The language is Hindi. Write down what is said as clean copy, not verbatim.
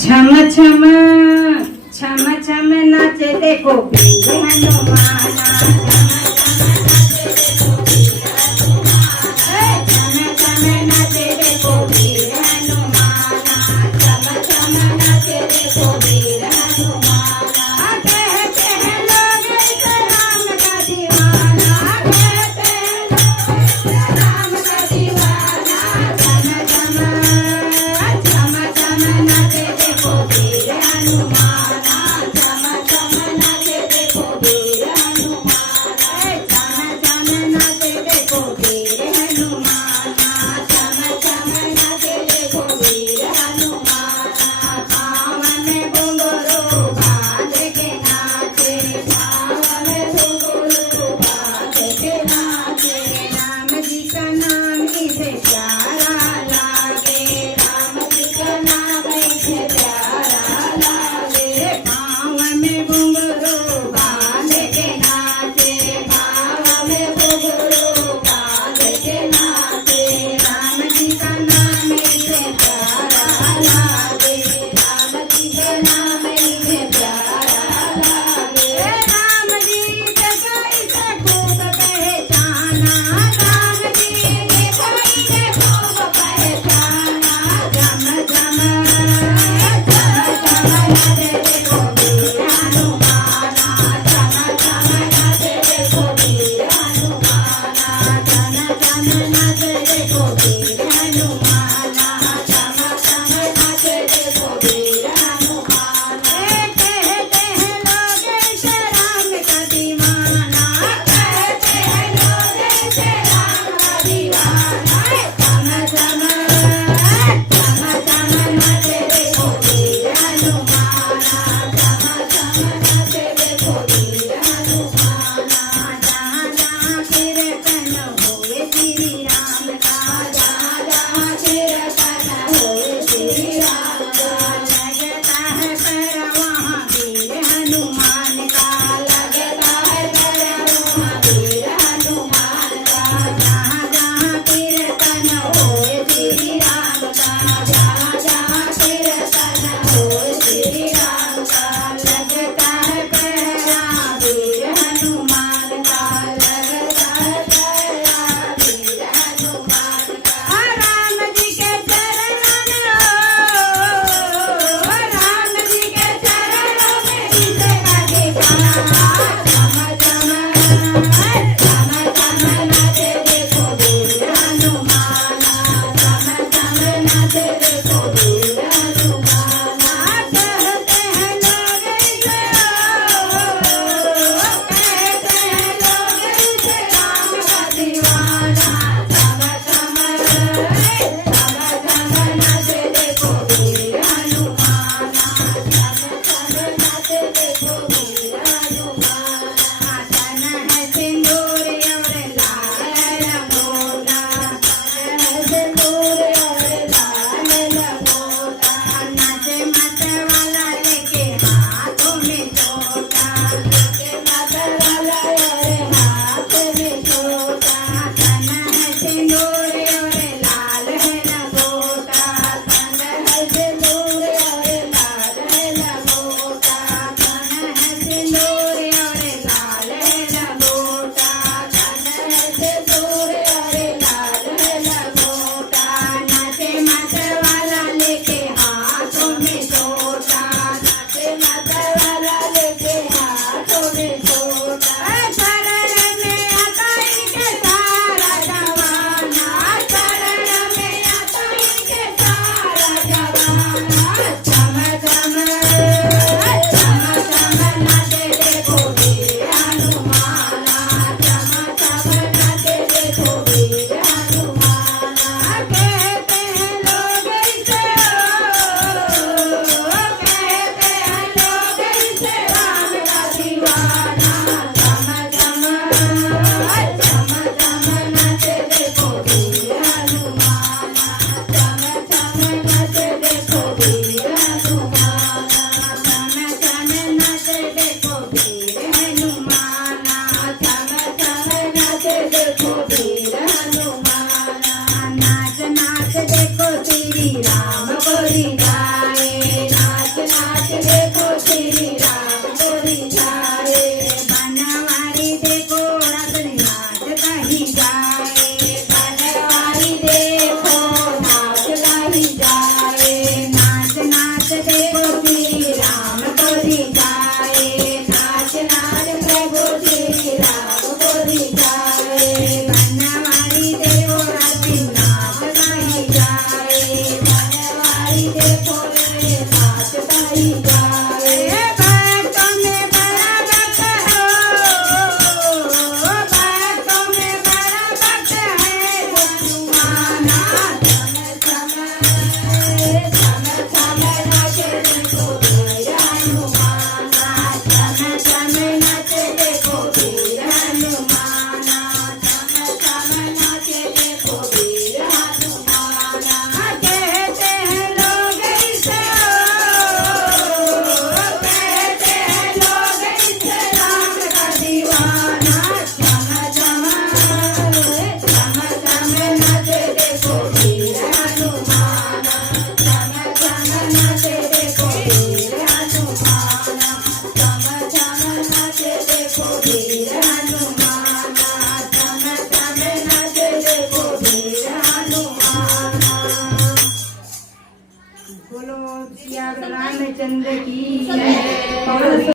छम छम छम छम नाचे देखो वीर हनुमाना छम छम नाचे देखो वीर हनुमाना छम छम नाचे देखो वीर हनुमाना कहते हैं लोग इस राम का दीवाना कहते हैं लोग इस राम का दीवाना छम छम छम छम नाचे देखो वीर हनुमाना छम छम नाचे देखो वीर हनुमाना छम छम नाचे देखो वीर हनुमाना छम छम नाचे देखो वीर हनुमाना पाँव में घुंघरू बांध के नाचे पाँव में घुंघरू बांध के नाचे राम जी का नाम इसे प्यारा लागे राम जी का नाम इसे प्यारा लागे पाँव में घुंघरू बांध के नाचे पाँव में घुंघरू बांध के नाचे राम जी का नाम इसे प्यारा लागे राम जी का नाम इसे प्यारा लागे राम जी के कोई से खूब पहचाना राम जी के कोई से खूब पहचाना झम झम नाचे देखो वीर हनुमाना झम झम नाचे देखो वीर हनुमाना झम झम नाचे देखो वीर हनुमाना झम झम नाचे देखो वीर हनुमाना कहते हैं लोग इस राम का दीवाना कहते हैं लोग इस राम का दीवाना झम झम नाचे देखो वीर हनुमाना झम झम नाचे देखो वीर हनुमाना जहाँ जहाँ कीर्तन होए श्री राम का जहाँ जहाँ कीर्तन होए श्री राम का लगता है पर वहाँ वीर हनुमान का लगता है पर वहाँ वीर हनुमान का जहाँ जहाँ कीर्तन होए श्री राम का जहाँ जहाँ कीर्तन होए श्री राम का लगता है पहरा वीर हनुमान का लगता है पहरा वीर हनुमान का राम जी के चरणों में राम जी के चरणों में इसे लगे छम छम नाचे देखो वीर हनुमाना छम छम नाचे देखो वीर हनुमाना कहते हैं लोग इसे कहते हैं लोग इसे राम का दीवाना छम छम नाचे देखो वीर हनुमाना छम छम नाचे देखो वीर हनुमाना तन है सिंदूर और लाल लंगोटा तन है सिंदूर और लाल लंगोटा नाचे मत वाला लेके हाथों में छोटा नाचे मत वाला और हाथ में छोटा तन है सिंदूर और लाल है लंगोटा तन है सिंदूर और लाल है लंगोटा तन है सिंदूर और लाल है लंगोटा तन है सिंदूर और लाल है लंगोटा नाचे मत वाला लेके हाथों में छोटा नाचे मत वाला लेके हाथों में छोटा शरण में आता इनके सारा जमाना शरण में आता इनके सारा जमाना छम छम नाचे देखो वीर हनुमाना छम छम नाचे देखो वीर हनुमाना कहते हैं लोग इसे राम का दीवाना छम छम नाचे देखो वीर हनुमाना छम छम नाचे देखो वीर हनुमाना छम छम नाचे देखो वीर हनुमाना छम छम नाचे देखो वीर हनुमाना नाच नाच देखो श्री राम को रिझाए की